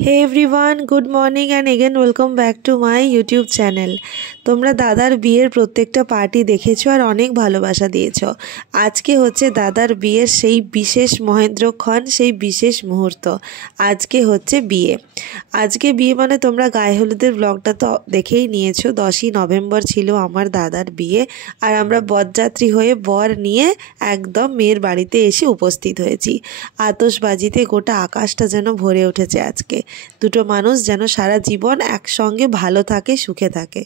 Hey everyone, good morning and again welcome back to my YouTube channel. তোমরা দাদার বিয়ের প্রত্যেকটা পার্টি দেখেছো আর অনেক ভালোবাসা দিয়েছো। আজকে হচ্ছে দাদার বিয়ের সেই বিশেষ মহেন্দ্রক্ষণ, সেই বিশেষ মুহূর্ত। আজকে হচ্ছে বিয়ে। আজকে বিয়ে মানে তোমরা গায়ে হলুদের ব্লগটা তো দেখেই নিয়েছো। 10ই নভেম্বর ছিল আমার দাদার বিয়ে আর আমরা বরযাত্রী হয়ে বর নিয়ে একদম মেয়ের বাড়িতে এসে উপস্থিত হয়েছি। আতশবাজিতে গোটা আকাশটা যেন ভরে উঠেছে আজকে। দুটো মানুষ যেন সারা জীবন একসঙ্গে ভালো থাকে, সুখে থাকে।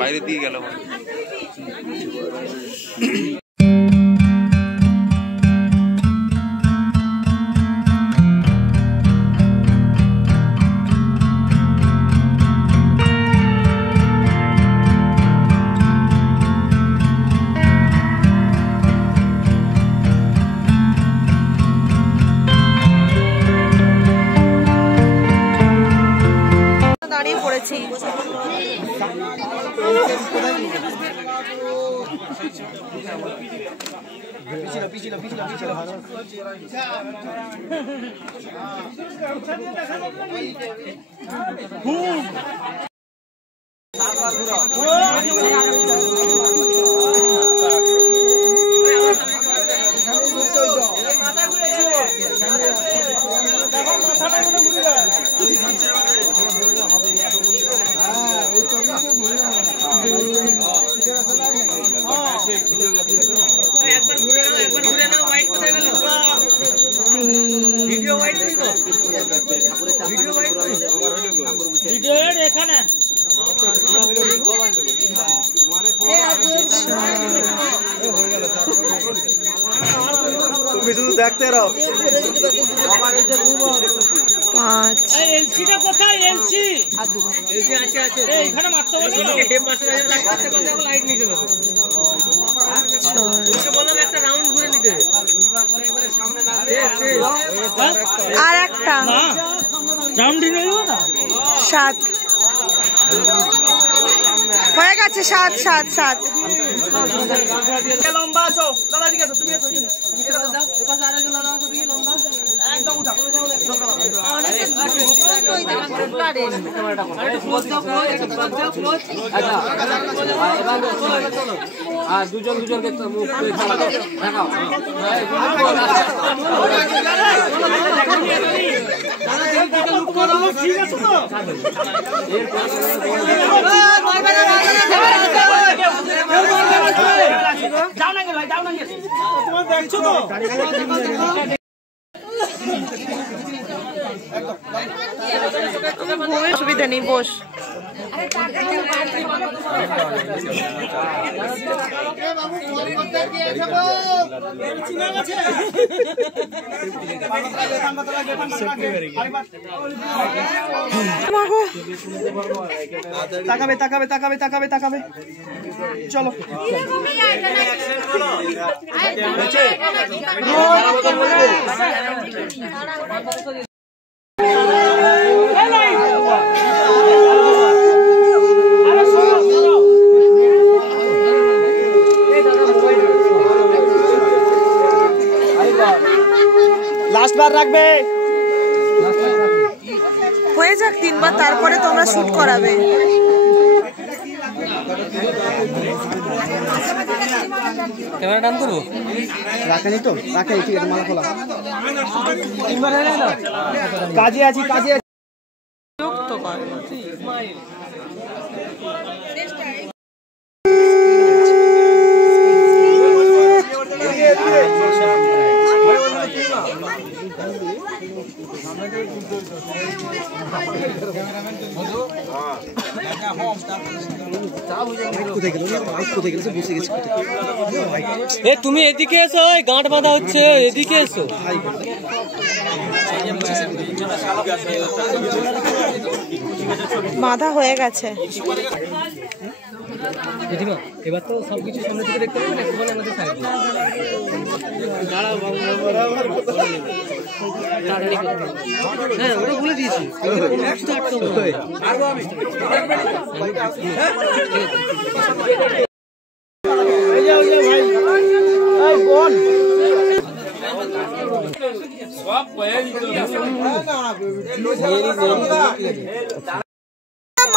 বাইরে দিয়ে গেল দাঁড়িয়ে পড়েছি। একবার ঘুরে নাও হোয়াইট কোথায় গেল ভিডিও হোয়াইট দিই তো ভিডিও হোয়াইট ভিডিও এখানে তুমি শুধু দেখতে রাও। এলসিটা কোথায় এলসি এলসি আছে এইখানে মারতে বলো এই পাশে লাগছে কোন জায়গায় লাইট নিচে বসে ওকে বললাম একটা রাউন্ড ঘুরে নিতে সামনে না আর একটা না রাউন্ড নিয়ে নেব না 7 হয়ে গেছে 7 লম্বা আছো দাদা দিকে তুমি এসো তুমি দাও এ পাশে আরেকজন দাদা আছো দিকে লম্বা একদম উঠা ওই দেখেন ক্লারে আরে ক্লোজ দাও ক্লোজ আর দুজনকে মুখ দেখাও ঠিক আছে তো যাও না গেল তোমার দেখছো তো অসুবিধা নেই, বস। তাকাবে চলো লাস্ট বার রাখবে হয়ে যাক 3 বার, তারপরে তোমরা শুট করাবে। ক্যামেরা ডান করবো রাখেনি তো রাখেনি ঠিক আছে মালা খোলা কাজে আছি তো কর ক্যামেরাম্যান তুমি এদিকে এসো, গাঁট বাঁধা হচ্ছে, এদিকে এসো। বাঁধা হয়ে গেছে। দিদিমা এবার তো সবকিছু সামনে থেকে দেখতে পাবেন, একটুখানি আমাদের সাইড হ্যাঁ ওটা বলে দিয়েছি।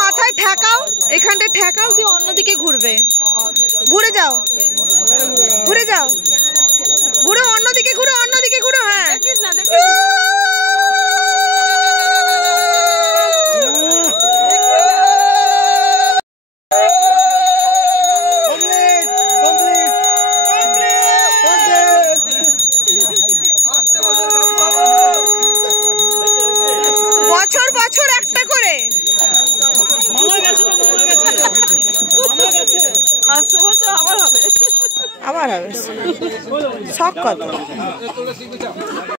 মাথায় ঠেকাও, এখানটা ঠেকাও দিয়ে অন্যদিকে ঘুরবে। ঘুরে যাও, ঘুরে যাও, ঘুরো অন্যদিকে, ঘুরো অন্যদিকে, ঘুরো। হ্যাঁ বছর বছর একটা করে আবার হবে। শখ কত।